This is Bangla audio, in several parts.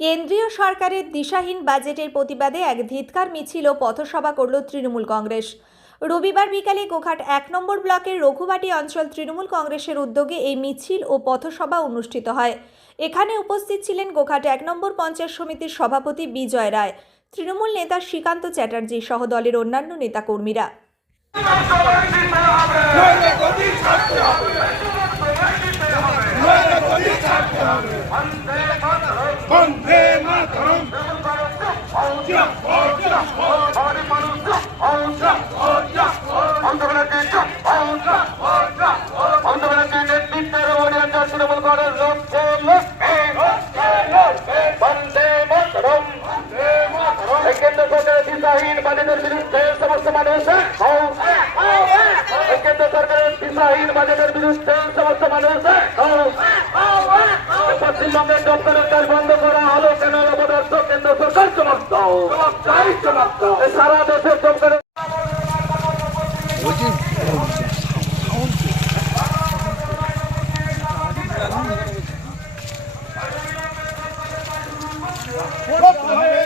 কেন্দ্রীয় সরকারের দিশাহীন বাজেটের প্রতিবাদে এক ধিৎকার মিছিল ও পথসভা করল তৃণমূল কংগ্রেস। রবিবার বিকালে গোঘাট এক নম্বর ব্লকের রঘুবাটি অঞ্চল তৃণমূল কংগ্রেসের উদ্যোগে এই মিছিল ও পথসভা অনুষ্ঠিত হয়। এখানে উপস্থিত ছিলেন গোঘাট এক নম্বর পঞ্চায়েত সমিতির সভাপতি বিজয় রায়, তৃণমূল নেতা শ্রীকান্ত চ্যাটার্জি সহ দলের অন্যান্য নেতাকর্মীরা। কেন্দ্র সরকারের দিশাহীন বাজেটের বিরুদ্ধে সমস্ত মানুষ পশ্চিমবঙ্গের দপ্তরের কাজ বন্ধ করা হলো কেন অবদর্শ কেন্দ্র সরকার সমস্ত সারা দেশের দপ্তরের করতে হবে করতে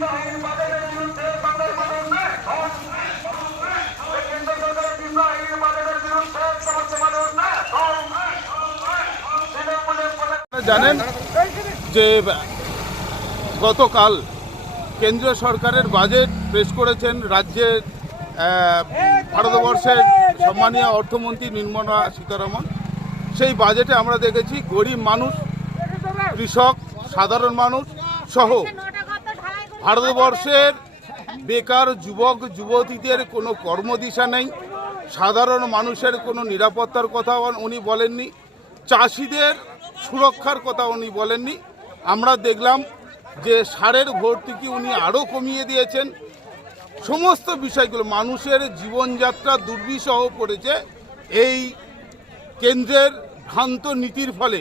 Bye. জানেন যে গতকাল কেন্দ্রীয় সরকারের বাজেট পেশ করেছেন রাজ্যের ভারতবর্ষের সম্মানীয় অর্থমন্ত্রী নির্মলা সীতারামন। সেই বাজেটে আমরা দেখেছি গরিব মানুষ, কৃষক, সাধারণ মানুষ সহ ভারতবর্ষের বেকার যুবক, যুবতীদের কোনো কর্মদিশা নেই। সাধারণ মানুষের কোনো নিরাপত্তার কথা উনি বলেননি। চাষিদের সুরক্ষার কথা উনি বলেননি। আমরা দেখলাম যে সারের ভর্তুকি উনি আরও কমিয়ে দিয়েছেন। সমস্ত বিষয়গুলো, মানুষের জীবনযাত্রা দুর্বিষহ পড়েছে। এই কেন্দ্রের ভ্রান্ত নীতির ফলে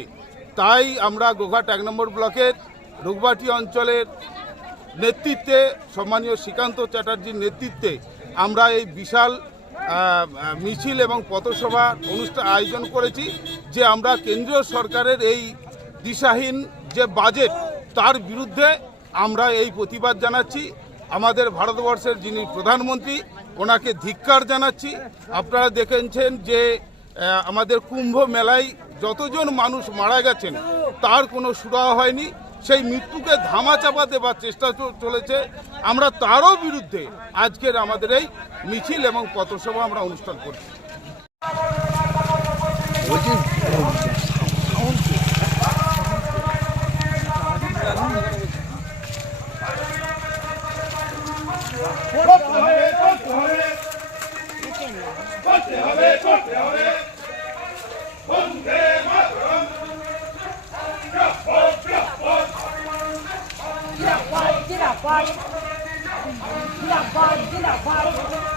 তাই আমরা গোঘাট এক নম্বর ব্লকের রুগবাটি অঞ্চলের নেতৃত্বে, সম্মানীয় শ্রীকান্ত চ্যাটার্জির নেতৃত্বে আমরা এই বিশাল মিছিল এবং পথসভা অনুষ্ঠান আয়োজন করেছি যে আমরা কেন্দ্রীয় সরকারের এই দিশাহীন যে বাজেট, তার বিরুদ্ধে আমরা এই প্রতিবাদ জানাচ্ছি। আমাদের ভারতবর্ষের যিনি প্রধানমন্ত্রী, ওনাকে ধিক্কার জানাচ্ছি। আপনারা দেখেছেন যে আমাদের কুম্ভ মেলায় যতজন মানুষ মারা গেছেন, তার কোনো সুরাহা হয়নি। সেই মৃত্যুকে ধামা ধামাচাপা দেবার চেষ্টা চলেছে। আমরা তারও বিরুদ্ধে আজকের আমাদের এই মিছিল এবং পথসভা আমরা অনুষ্ঠান করছি। fight. Not fight. Not fight.